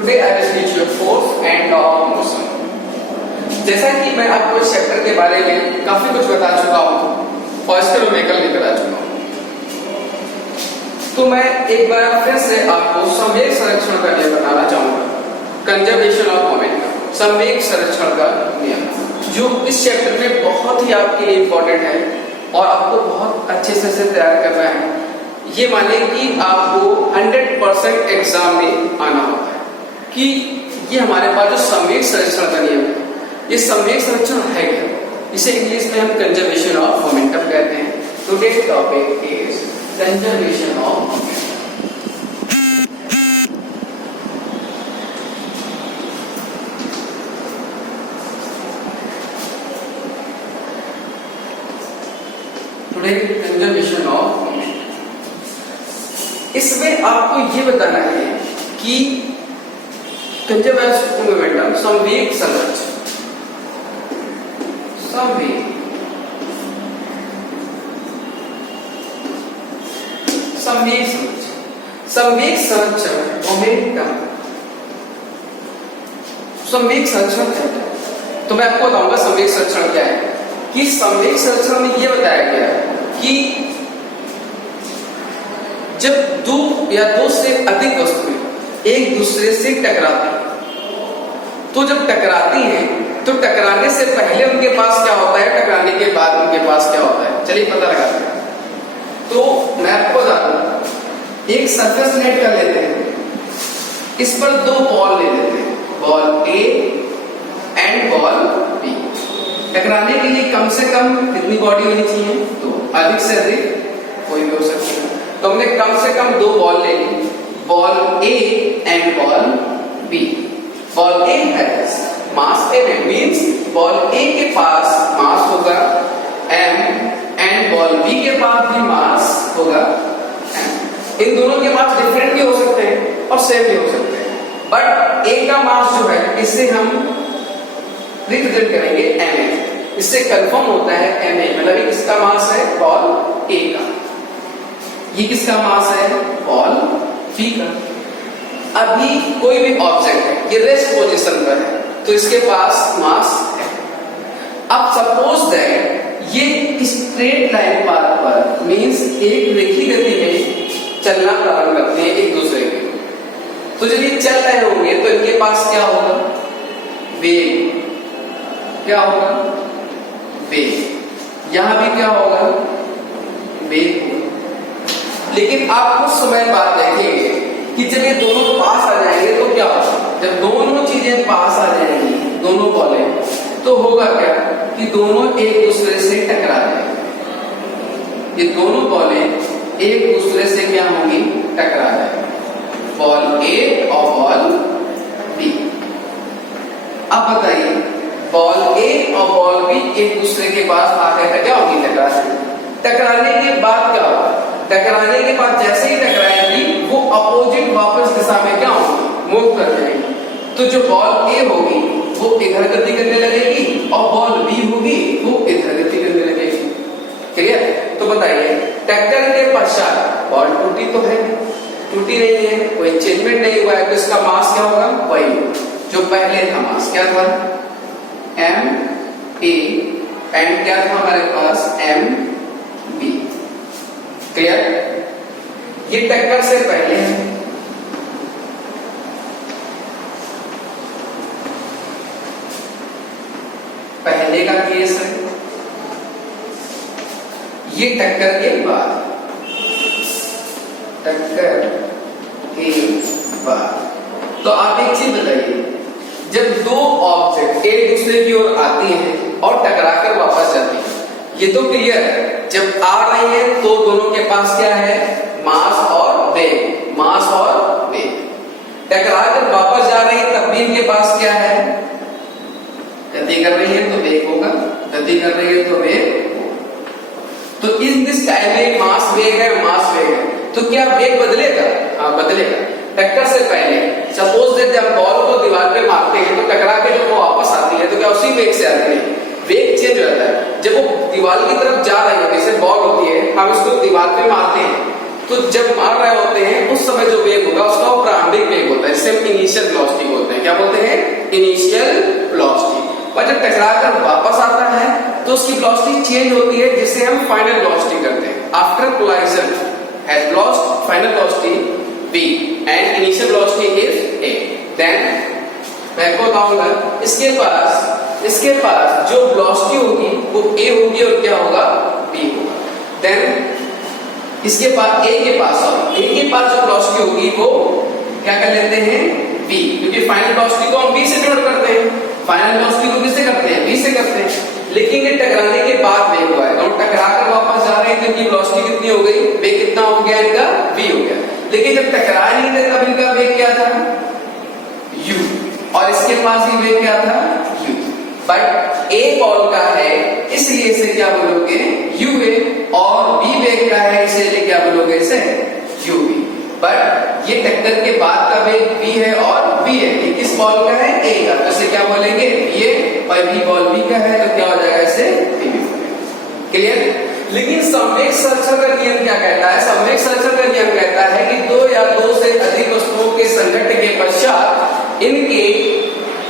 Today I will teach you force and law of motion. जैसा कि मैं आपको इस चैप्टर के बारे में काफी कुछ बता चुका हूँ और इसके न्यूमेरिकल लेकर आ चुका हूँ, तो मैं एक बार फिर से आपको संवेग संरक्षण का नियम बताना चाहूंगा। कंजर्वेशन ऑफ मोमेंट, संवेग संरक्षण का नियम, जो इस चैप्टर में बहुत ही आपके लिए इंपॉर्टेंट है और आपको बहुत अच्छे से तैयार करना है। ये माने कि आपको 100% एग्जाम में आना होता है कि ये हमारे पास जो संवेग संरक्षण का नियम है, ये संवेग संरक्षण है क्या? इसे इंग्लिश में हम कंजर्वेशन ऑफ मोमेंटम कहते हैं। Today's topic is conservation of momentum. Today conservation of momentum, इसमें आपको ये बताना है कि कंजर्वेशन ऑफ मोमेंटम संवेग संरक्षण, संवेग संरक्षण मोमेंटम, संवेग संरक्षण क्या है? तो मैं आपको बताऊंगा संवेग संरक्षण क्या है। कि संवेग संरक्षण में यह बताया गया कि जब दो या दो से अधिक वस्तुएं एक दूसरे से टकराती हैं, तो जब टकराती हैं तो टकराने से पहले उनके पास क्या होता है, टकराने के बाद उनके पास क्या होता है, चलिए पता लगाते हैं। तो मैं आपको बता दूं, एक सरफेस नेट कर लेते हैं, इस पर दो बॉल ले लेते हैं, ball A and ball B. टकराने के लिए कम से कम कितनी बॉडी होनी चाहिए? तो अधिक से अधिक कोई भी हो सकती है। तो हमने कम से कम दो बॉल ले ली, ball A and ball B. Ball A has mass m, means ball A के पास मास होगा m एंड बॉल बी के पास भी मास होगा m। इन दोनों के मास डिफरेंट भी हो सकते हैं और सेम भी हो सकते हैं, बट ए का मास जो है इसे हम रिप्रेजेंट करेंगे ma। इससे कंफर्म होता है ma, मतलब ये किसका मास है? बॉल ए का। ये किसका मास है? बॉल बी का। अभी कोई भी ऑब्जेक्ट है, ये रेस्ट पोजीशन पर है, तो इसके पास मास है। अब सपोज दैट ये स्ट्रेट लाइन पाथ पर, मींस एक रेखीय गति में चलना प्रारंभ करते हैं एक दूसरे के, तो जब ये चल रहे होंगे तो इनके पास क्या होगा? वेग। क्या होगा? वेग। यहां भी क्या होगा? वेग होगा। लेकिन आप कुछ समय बाद देखेंगे कि जब ये दोनों पास आ जाएंगे तो क्या होगा? जब दोनों चीजें पास आ जाएंगी, दोनों बॉलें, तो होगा क्या कि दोनों एक दूसरे से टकरा जाएंगे। ये दोनों बॉलें एक दूसरे से क्या होंगी? टकरा जाएंगी, बॉल ए और बॉल बी। अब बताइए, बॉल ए और बॉल बी एक दूसरे के पास आकर क्या होगी? टकरा जाएंगी। टकराने के बाद क्या होगा? टकराने के बाद जैसे ही टकराएंगी वो अपोजिट वापस दिशा में क्या होगी? मूव कर जाएंगी। तो जो बॉल ए होगी वो इधर गति करने लगेगी और बॉल बी होगी वो इधर गति करने लगेगी। क्लियर? तो बताइए, टक्कर के पश्चात बॉल टूटी तो है? टूटी नहीं है, कोई चेंजमेंट नहीं हुआ है, तो इसका मास क्या होगा? वही जो पहले था मास। क्या था? m a एंड क्या था हमारे पास? m b। क्लियर? ये टक्कर से पहले है, पहले का केस है, ये टक्कर के बाद, टक्कर के बाद। तो आप एक चीज बताइए, जब दो ऑब्जेक्ट एक दूसरे की ओर आती हैं और टकराकर वापस जाती हैं, ये तो क्लियर है। जब आ रही है तो दोनों के पास क्या है? मास और वेग, मास और वेग। टकरा कर वापस जा रही है तब भी इनके पास क्या है? गति कर रही है तो वेग होगा, गति कर रही है तो वेग होगा। तो इन दिस टाइम में मास वेग है, मास वेग है, तो क्या वेग बदलेगा? हाँ बदलेगा। टक्कर से पहले सपोज दैट जब बॉल को दीवार पे मारते हैं तो टकरा के जब वो वापस आती है तो क्या उसी वेग से आती है? वेग चेंज हो जाता है। जब वो दीवार की तरफ जा रही होती है, जैसे बॉल होती है, हम उसको दीवार पे मारते हैं तो जब मार रहे होते हैं उस समय जो वेग होगा उसका वो प्रारंभिक वेग होता है, जिसे हम इनिशियल वेलोसिटी बोलते हैं। क्या बोलते हैं? Initial velocity. और जब टकराकर वापस आता है तो उसकी वेलोसिटी चेंज होती है, जिसे हम फाइनल वेलोसिटी करते हैं। After collision has lost final velocity v and initial velocity is a, then मैं को बताऊंगा इसके पास जो वेलोसिटी होगी वो a होगी और क्या होगा? b होगा। then इसके पास a के पास जो वेलोसिटी होगी वो क्या कर लेते हैं? v, क्योंकि फाइनल वेलोसिटी को हम v से डिनोट करते हैं। फाइनल वेलोसिटी को किससे करते हैं? v से करते हैं। लेकिन ये टकराने के बाद वेग हुआ है, तो टकराकर वापस जा रहे हैं तो इनकी वेलोसिटी कितनी हो गई? वेग कितना हो गया इनका? v हो गया। लेकिन जब टकरा नहीं थे तब इनका वेग क्या था? u, और इसके पास भी वेग क्या था? u। बट a बॉल का है इसलिए इसे क्या बोलोगे? u है, और b वेग का है इसलिए क्या बोलोगे? इसे u v। बट ये टक्कर के बाद का वेग v है और v है, ये किस बॉल का है? a का, तो इसे क्या बोलेंगे? ये, और b बॉल b का है तो क्या हो जाएगा? इसे v v। क्लियर? लेकिन संवेग संरक्षण का नियम क्या कहता है? संवेग संरक्षण का नियम कहता है कि दो या दो से अधिक वस्तुओं के संघटन के पश्चात इनके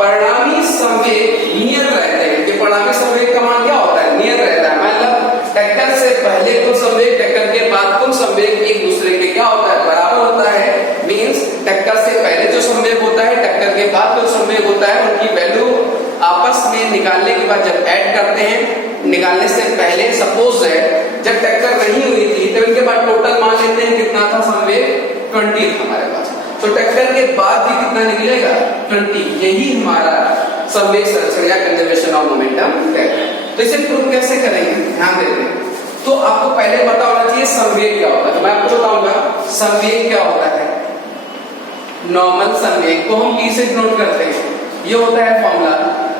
परिणामी संवेग नियत रहते हैं। कि परिणामी संवेग का मान क्या होता है? नियत रहता है। मतलब टक्कर से पहले कुल संवेग, टक्कर के बाद कुल संवेग एक दूसरे के क्या होता है? बराबर होता है। मींस टक्कर से पहले जो संवेग होता है, टक्कर के बाद जो संवेग होता है, उनकी वैल्यू आपस में निकालने के बाद जब ऐड करते हैं, निकालने से पहले सपोज है जब टक्कर नहीं हुई थी तो इनके बाद टोटल मान लेते हैं कितना था संवेग? 20 हमारे पास। तो टक्कर के बाद भी कितना निकलेगा? 20। यही हमारा संवेग संरक्षण या कंजर्वेशन ऑफ मोमेंटम है। तो इसे प्रूव कैसे करेंगे? ध्यान देते हैं। तो आपको पहले पता होना चाहिए संवेग क्या होता है। तो मैं आपको बताऊंगा संवेग क्या होता है। नॉर्मल संवेग को हम p से डिनोट करते हैं। ये होता है फॉर्मूला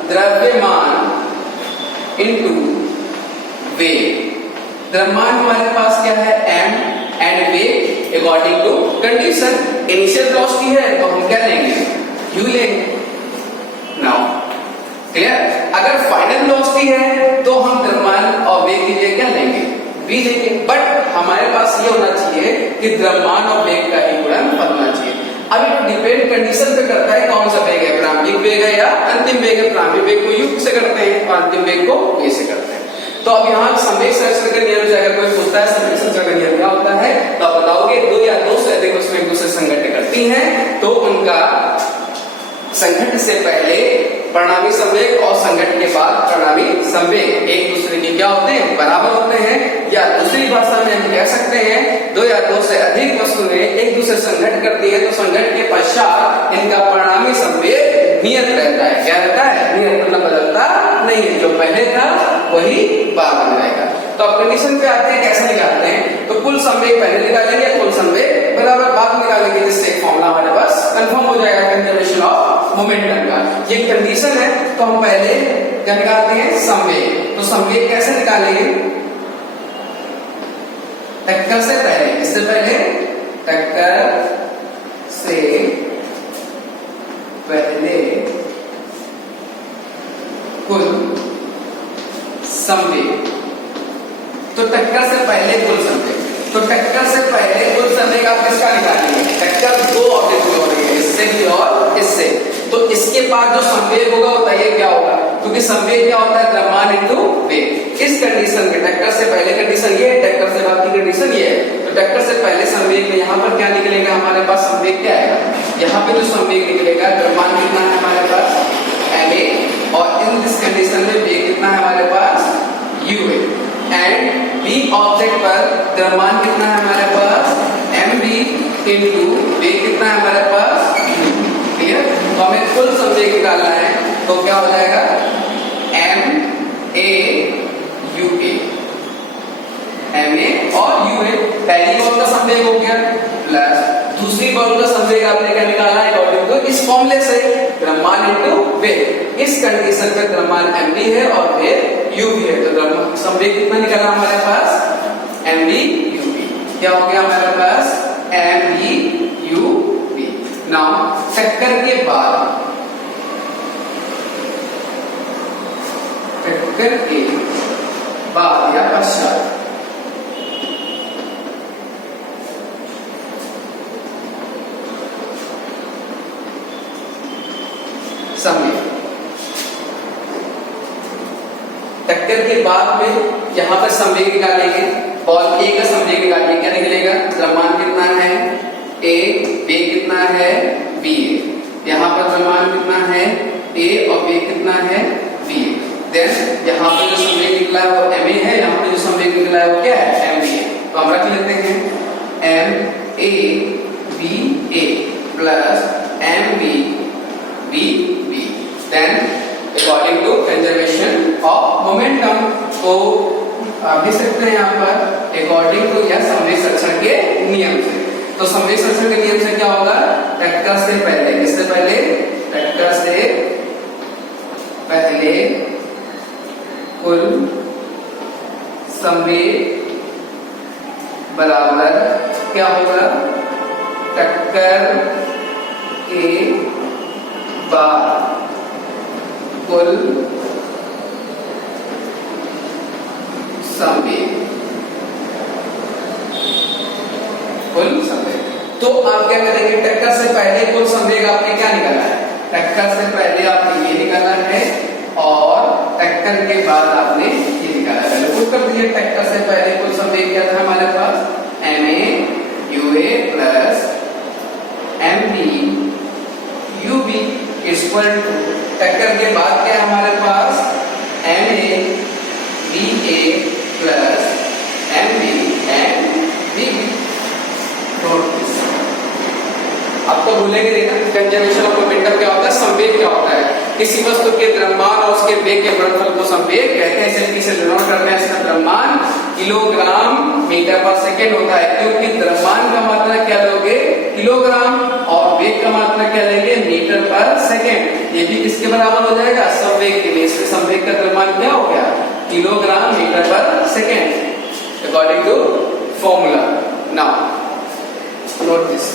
द्रव्यमान इनटू वेग। द्रव्यमान हमारे पास क्या है? m, एंड वेग according to condition. Initial velocity है तो हम क्या लेंगे? u लेंगे। Now clear? अगर फाइनल वेलोसिटी है तो हम द्रव्यमान और वेग के लिए क्या लेंगे? v लेंगे। बट हमारे पास ये होना चाहिए कि द्रव्यमान और वेग का ही गुणनफल होना चाहिए। अब ये डिपेंड कंडीशन पे करता है कौन सा वेग है, प्रारंभिक वेग है या अंतिम वेग है। प्रारंभिक वेग को u से करते हैं और अंतिम वेग को v से करते हैं। तो अब यहाँ संवेग संरक्षण का नियम से अगर कोई पूछता है संवेग संरक्षण का नियम क्या होता है, तो आप बताओगे दो या दो से अधिक वस्तुएं एक दूसरे से संघटन करती हैं तो उनका संघटन से पहले परिणामी संवेग और संघटन के बाद परिणामी संवेग एक दूसरे के क्या होते हैं? बराबर होते हैं। या दूसरी भाषा में हम कह सकते हैं दो या दो से अधिक वस्तुएं एक दूसरे से संघटन करती है तो संघटन के पश्चात इनका परिणामी संवेग नियत रहता है। क्या रहता है? नियत, मतलब बदलता नहीं है। जो पहले था वही बाद में रहेगा। तो अब कंडीशन पे आते हैं कैसे निकालते हैं। तो कुल संवेग पहले निकालेंगे, कुल संवेग बराबर बाद में निकालेंगे, जिससे एक फॉर्मूला हमारे पास कंफर्म हो जाएगा कंजर्वेशन ऑफ मोमेंटम का। ये कंडीशन है तो हम पहले क्या निकालते हैं? संवेग। तो संवेग कैसे निकालेंगे? टक्कर से पहले, इससे पहले टक्कर से पहले कुल संवेग। तो टक्कर से पहले कुल संवेग, तो टक्कर से पहले कुल संवेग आप किसका निकालेंगे? टक्कर दो ऑब्जेक्ट में हो रही है, इससे भी और इससे। तो इसके बाद जो संवेग होगा बताइए क्या होगा? क्योंकि संवेग क्या होता है? द्रव्यमान इनटू वेग। इस कंडीशन में टक्कर से पहले कंडीशन ये है, टक्कर से बाद की कंडीशन ये है। तो टक्कर से पहले संवेग में यहाँ पर क्या निकलेगा? हमारे पास संवेग क्या आएगा? यहाँ पे जो संवेग निकलेगा द्रव्यमान कितना है हमारे पास? ma, और इन दिस कंडीशन में वेग कितना है हमारे पास? u है। एंड b ऑब्जेक्ट पर द्रव्यमान कितना है हमारे पास? mv इनटू वेग कितना है हमारे पास? u। ठीक है? तो हमें कुल संवेग निकालना है तो क्या हो जाएगा? m a u a, m a और u a। पहली बॉल का संवेग हो गया प्लस दूसरी बॉल का संवेग आपने क्या निकाला है? अकॉर्डिंग टू इस फॉर्मूले से द्रव्यमान इनटू वेग। इस कंडीशन पे द्रव्यमान mv है और वेग u भी है। तो द्रव्यमान संवेग कितना निकाला हमारे पास? mv u v। क्या हो गया हमारे पास? mv u v। नाउ टक्कर के बाद, टक्कर के बाद या पश्चात संवेग। टक्कर के बाद में यहाँ पर संवेग निकालेंगे, बॉल ए का संवेग निकालेंगे, क्या निकलेगा? द्रव्यमान कितना है? ए, वेग कितना है? बी। यहाँ पर द्रव्यमान कितना है? ए और वेग कितना है? बी। देन यहाँ पर जो संवेग निकला है वो एम ए है, यहाँ पर जो संवेग निकला है वो क्या है? M B A. तो हम रख लेते हैं M A B A plus M B B B. Then according to conservation of momentum को आप लिख सकते हैं यहाँ पर अकॉर्डिंग टू या संवेग संरक्षण के नियम से। तो संवेग संरक्षण के नियम से क्या होगा? टक्कर से पहले, किससे पहले? टक्कर से पहले कुल संवेग बराबर क्या होगा? टक्कर के बाद कुल संवेग, कुल संवेग। तो आप क्या करेंगे? टक्कर से पहले कुल संवेग आपने क्या निकाला है? टक्कर से पहले आपने ये निकाला है और टक्कर के बाद आपने ये निकाला है। पुट कर दीजिए, टक्कर से पहले कुल संवेग क्या था हमारे पास? M A U A plus M B U B equal to टक्कर के बाद क्या हमारे पास? M A B A plus M B and B B. आपको भूलेंगे देखा कंजर्वेशन ऑफ मोमेंटम क्या होता है, संवेग क्या होता है। किसी वस्तु के द्रव्यमान और उसके वेग के गुणनफल को संवेग कहते हैं। इसे से डिनोट करते हैं, इसका द्रव्यमान किलोग्राम मीटर पर सेकेंड होता है, क्योंकि द्रव्यमान का मात्रा क्या लोगे? किलोग्राम, और वेग का मात्रा क्या लेंगे? मीटर पर सेकेंड। ये भी किसके बराबर हो जाएगा? संवेग के लिए। इसलिए संवेग का द्रव्यमान क्या हो गया? किलोग्राम मीटर पर second according to formula. Now note this,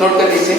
note कर लीजिए।